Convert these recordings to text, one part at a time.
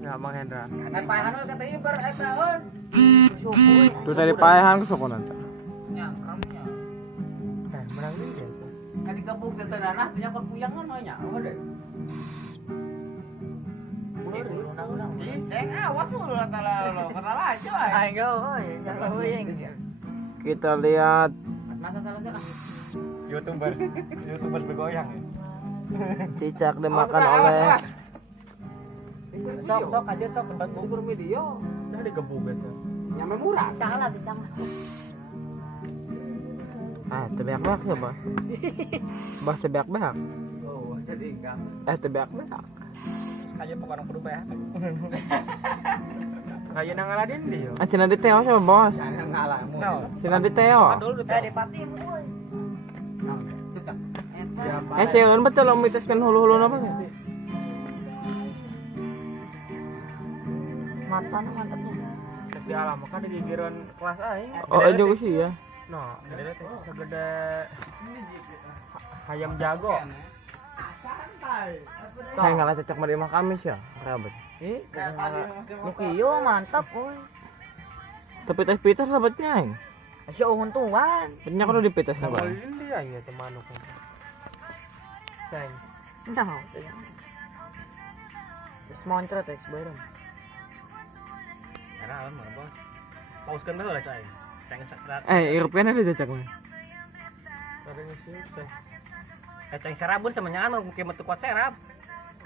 Enggak Bang Hendra. Kan paehan kata ibar eta on. Tuh tadi paehan ke sokonan. Nyangkramnya. Menang ini ya. Kan digabung ke tanah punya kon puyang kan nya. Oh deh. Ceng awas lu lo kenal aja. Ayo, jangan huyeng. Kita lihat Masa salahnya kan. YouTuber bergoyang ya. cicak dimakan oleh Sok aja sok tempat bubur video. Udah digebuk gitu. Nyampe murah. Canglah dicang. tebeak-beak ya bos. Bos tebeak-beak. Oh, jadi enggak. Tebeak-beak. Kayak pokoknya kudu bae. Kayak nang Aladin dia. Cina di Teo sama bos. Jangan ngalah. Cina di Teo. Dulu Di Patim euy. Sieun betul lo miteskeun hulu-hulu apa ya? Mantapnya. Di alam kan di gigiran kelas aing. Oh, juga sih ya. No, segede ayam jago. Kayak ngalah cecak mari mah Kamis ya. Rabat. Mukio mantap euy. Tapi teh Peter rabatnya aing. Si untuan. Nya kudu dipites na ba? ini dia ya temanuk. Sayang. Nah, terus moncret ya sebarang. Era alam mana bos? Pauskeun bae lah cai. Ceng sakrat. Irupkeun ada cecak mah. Kadang sih teh. Ceng serabun sama nyangan mungkin metu kuat serab.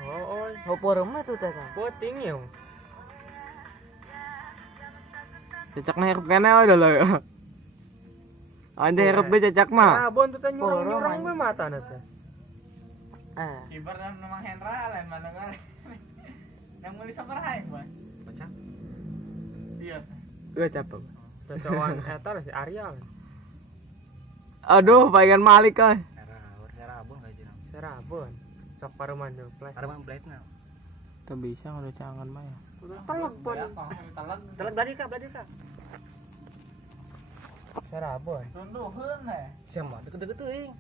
Oh, Hopor mah tuh teh kan. puting ya. Cecakna irupkeun we lah. Anda hirup be cecak mah. Sabun tuh teh nyurang-nyurang we matana teh. Ibar dan memang Hendra lain mana kan. Yang mau disabaraha ya, Bos? Baca. Iya. Gua capek. Cocokan eta si Arial. Aduh, pengen malik kan. Serabun kayak jeung. Serabun. Sok paruman jeung plas. Arep blade-na. Teu bisa ngono cangan mah ya. Telek pun. Telek berarti Kak. Serabun. Tunduheun teh. Siapa deket-deket teuing.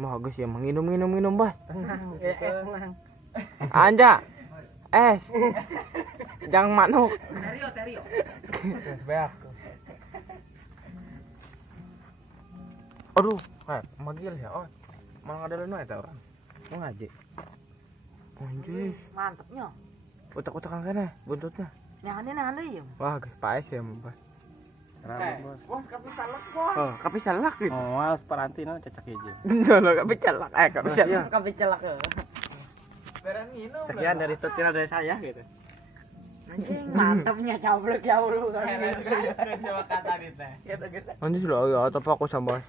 Mah geus ya minum, Bos. Tenang. Tenang. Anja. Es. Jang manuk. Terio. Beak. Aduh, manggil ya. Oh. Malah ada leno eta orang. Mau ngaji. Anjir. Mantapnya. Utak-utakan kana buntutnya. Nah deui ya. Wah, geus paes ya, Bos. Bos kapisalak, Bos. Oh, kapisalak gitu. Oh, alas parantina cecak hiji. Loh, kapisalak. Kapisalak. Kapisalak. Barang minum. Sekian dari tutorial dari saya gitu. Anjing, mantapnya cablek ya lu kan. Coba kata teh. Gitu. Anjir lo ya, tapi aku sama.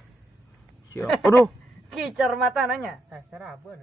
Siap. Aduh. Kicer mata nanya. Serabun.